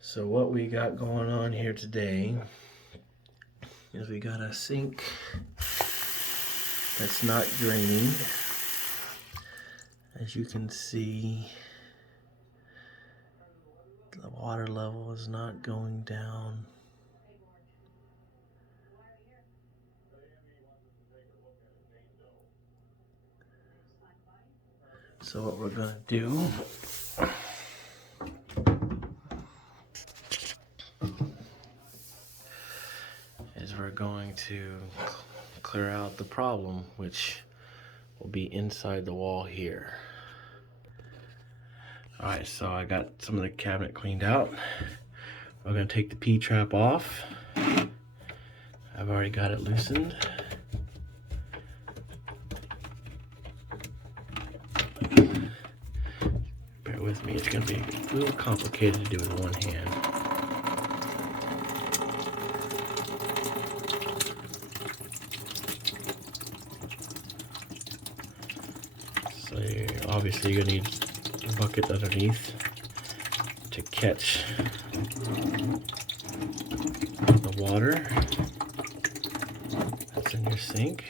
So what we got going on here today is we got a sink that's not draining. As you can see, the water level is not going down. So what we're gonna do is we're going to clear out the problem, which will be inside the wall here. Alright, so I got some of the cabinet cleaned out. We're going to take the P-trap off. I've already got it loosened. Bear with me, it's going to be a little complicated to do with one hand. So obviously you're going to need a bucket underneath to catch the water that's in your sink.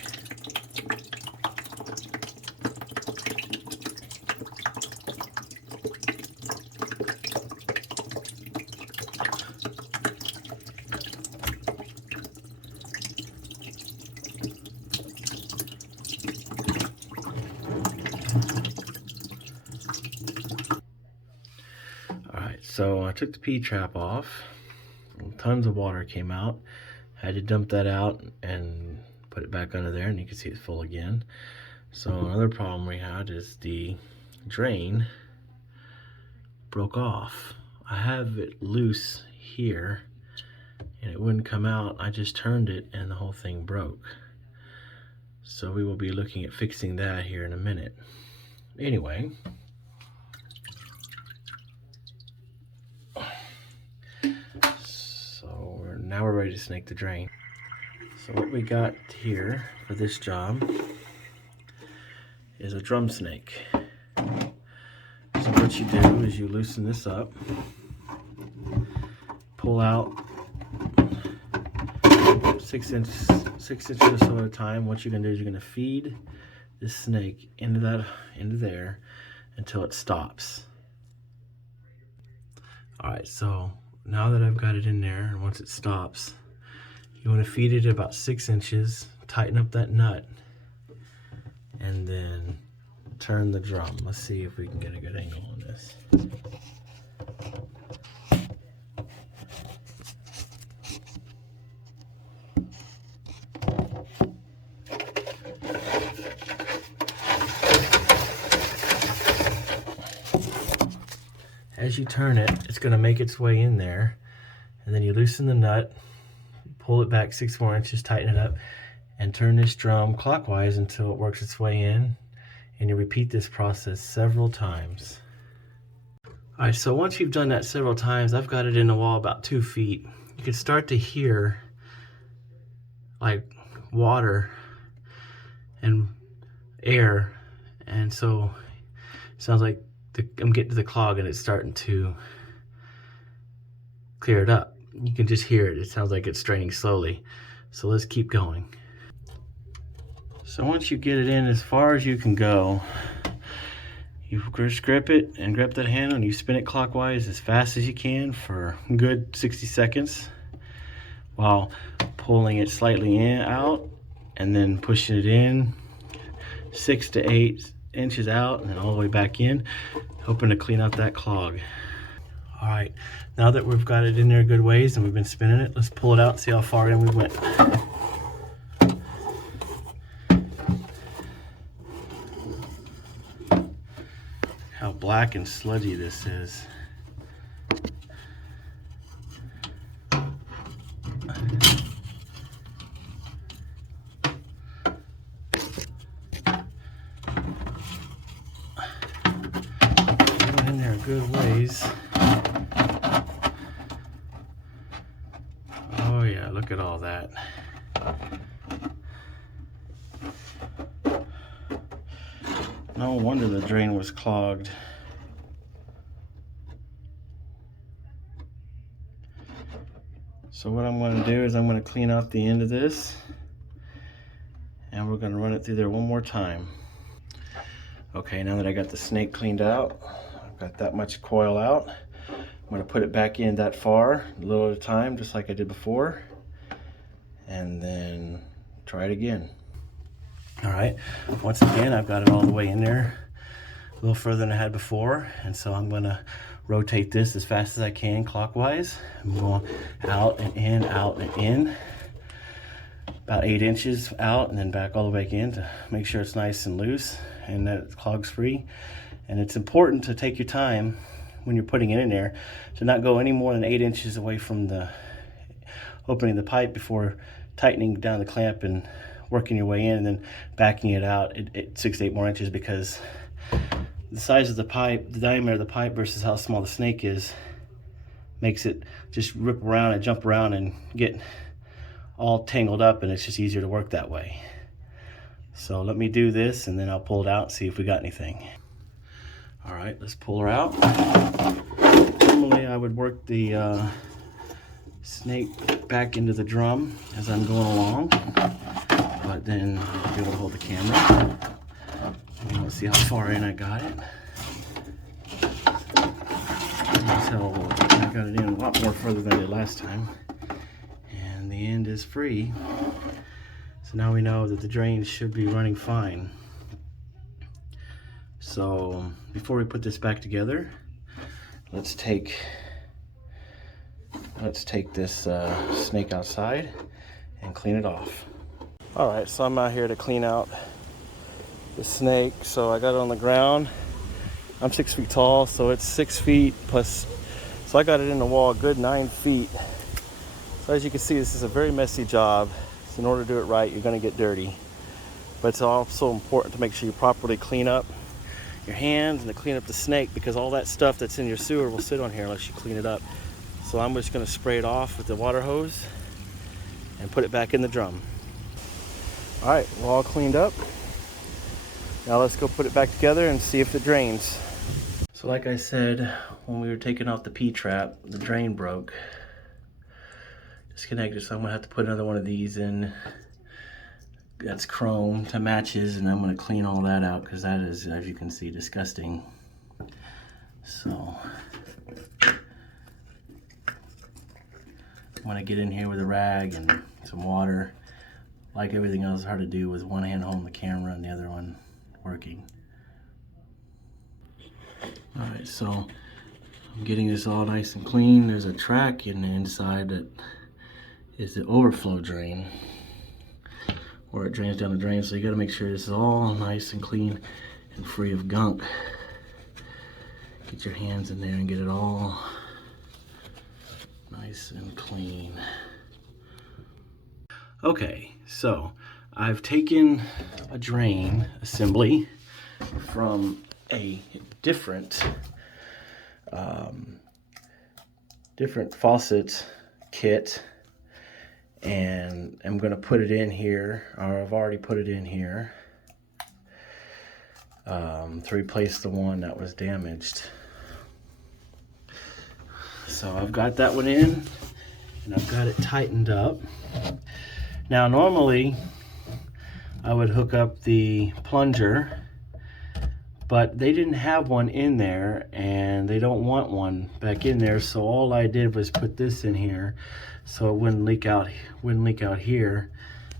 Alright, so I took the P-trap off. Tons of water came out. I had to dump that out and put it back under there, and you can see it's full again. So another problem we had is the drain broke off. I have it loose here and it wouldn't come out. I just turned it and the whole thing broke. So we will be looking at fixing that here in a minute. Anyway, now we're ready to snake the drain. So what we got here for this job is a drum snake. So what you do is you loosen this up, pull out 6 inches or so at a time. What you're gonna do is you're gonna feed this snake into there until it stops. All right, so now that I've got it in there, and once it stops, you want to feed it about 6 inches, tighten up that nut, and then turn the drum. Let's see if we can get a good angle on this. As you turn it, it's going to make its way in there, and then you loosen the nut, pull it back 6 more inches, tighten it up, and turn this drum clockwise until it works its way in, and you repeat this process several times. Alright, so once you've done that several times, I've got it in the wall about 2 feet. You can start to hear like water and air, and so it sounds like I'm getting to the clog and it's starting to clear it up. You can just hear it. It sounds like it's draining slowly. So let's keep going. So once you get it in as far as you can go, you just grip it and grip that handle and you spin it clockwise as fast as you can for a good 60 seconds while pulling it slightly out and then pushing it in 6 to 8 inches out and then all the way back in, hoping to clean out that clog. All right, now that we've got it in there a good ways and we've been spinning it, let's pull it out and see how far in we went. How black and sludgy this is. In there a good ways. Oh yeah, look at all that. No wonder the drain was clogged. So what I'm going to do is I'm going to clean out the end of this, and we're going to run it through there one more time. Okay, now that I got the snake cleaned out, I've got that much coil out. I'm going to put it back in that far, a little at a time, just like I did before, and then try it again. All right, once again, I've got it all the way in there, a little further than I had before, and so I'm going to rotate this as fast as I can clockwise. I'm going out and in, about 8 inches out, and then back all the way in to make sure it's nice and loose and that it clogs free. And it's important to take your time when you're putting it in there to not go any more than 8 inches away from the opening the pipe before tightening down the clamp and working your way in and then backing it out at 6 to 8 more inches, because the size of the pipe, the diameter of the pipe versus how small the snake is, makes it just rip around and jump around and get all tangled up, and it's just easier to work that way. So let me do this and then I'll pull it out and see if we got anything. All right, let's pull her out. Normally I would work the snake back into the drum as I'm going along, but then I'll be able to hold the camera. Let's see how far in I got it. So I got it in a lot more further than I did last time. And the end is free. So now we know that the drain should be running fine. So before we put this back together, let's take this snake outside and clean it off. All right, so I'm out here to clean out the snake. So I got it on the ground. I'm 6 feet tall, so it's 6 feet plus. So I got it in the wall a good 9 feet. So as you can see, this is a very messy job. So in order to do it right, you're going to get dirty. But it's also important to make sure you properly clean up your hands and to clean up the snake, because all that stuff that's in your sewer will sit on here unless you clean it up. So I'm just going to spray it off with the water hose and put it back in the drum. All right, we're all cleaned up. Now let's go put it back together and see if it drains. So like I said, when we were taking off the P-trap, the drain broke. Disconnected, so I'm gonna have to put another one of these in. That's chrome to matches, and I'm gonna clean all that out because that is, as you can see, disgusting. So I'm gonna get in here with a rag and some water. Like everything else, hard to do with one hand holding the camera and the other one working. All right, so I'm getting this all nice and clean. There's a track in the inside that is the overflow drain, where it drains down the drain. So you got to make sure this is all nice and clean and free of gunk. Get your hands in there and get it all nice and clean. Okay, so I've taken a drain assembly from a different faucet kit, and I'm going to put it in here, or I've already put it in here, to replace the one that was damaged. So I've got that one in, and I've got it tightened up. Now normally I would hook up the plunger, but they didn't have one in there, and they don't want one back in there, so all I did was put this in here so it wouldn't leak out here.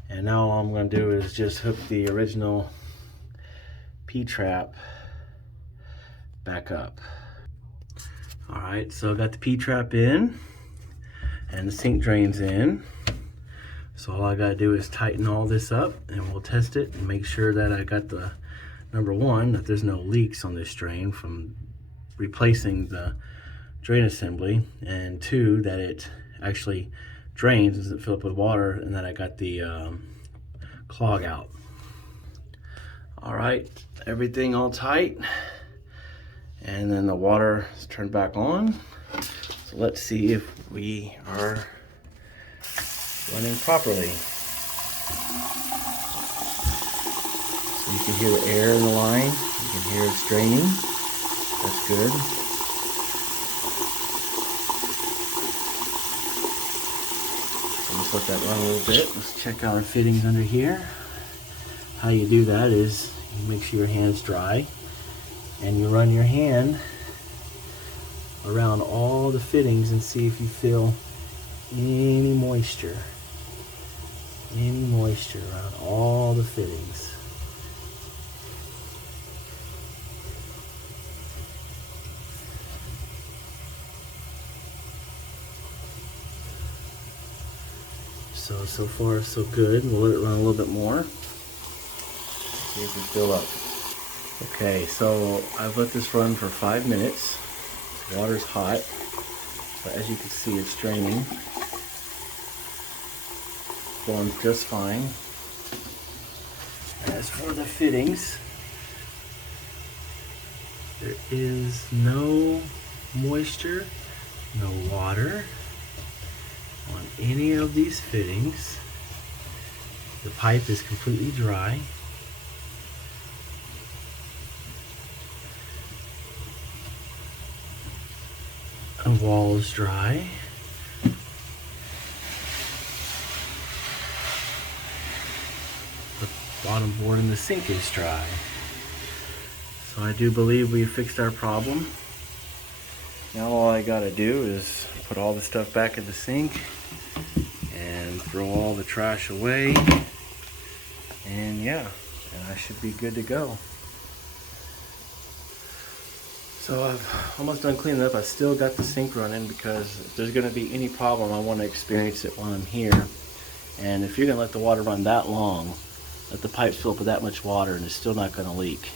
And now all I'm going to do is just hook the original P-trap back up. All right, so I got the P-trap in and the sink drains in. So all I gotta do is tighten all this up, and we'll test it and make sure that I got the, number one, that there's no leaks on this drain from replacing the drain assembly, and two, that it actually drains, doesn't fill up with water, and that I got the clog out. All right, everything all tight, and then the water is turned back on. So let's see if we are running properly. So you can hear the air in the line. You can hear it's draining. That's good. Let's let that run a little bit. Let's check out our fittings under here. How you do that is you make sure your hand's dry and you run your hand around all the fittings and see if you feel any moisture around all the fittings. So far so good. We'll let it run a little bit more. See if we fill up. Okay, so I've let this run for 5 minutes. The water's hot, but as you can see, it's draining. Going just fine. As for the fittings, there is no moisture, no water on any of these fittings. The pipe is completely dry. The wall is dry. The bottom board in the sink is dry. So I do believe we fixed our problem. Now all I gotta do is put all the stuff back in the sink and throw all the trash away. And yeah, and I should be good to go. So I've almost done cleaning up. I still got the sink running because if there's gonna be any problem, I wanna experience it while I'm here. And if you're gonna let the water run that long, let the pipes fill up with that much water and it's still not gonna leak,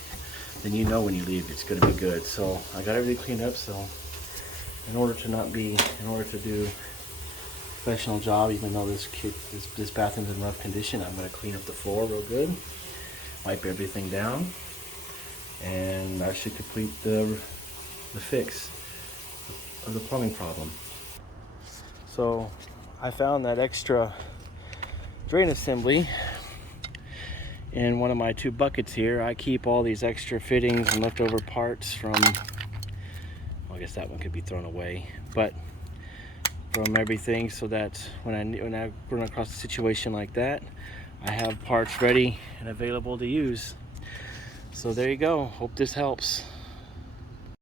then you know when you leave it's gonna be good. So I got everything cleaned up, so in order to do a professional job, even though this bathroom's in rough condition, I'm gonna clean up the floor real good, wipe everything down, and I should complete the fix of the plumbing problem. So I found that extra drain assembly in one of my 2 buckets here. I keep all these extra fittings and leftover parts from, well, I guess that one could be thrown away, but from everything, so that when I run across a situation like that, I have parts ready and available to use. So there you go. Hope this helps.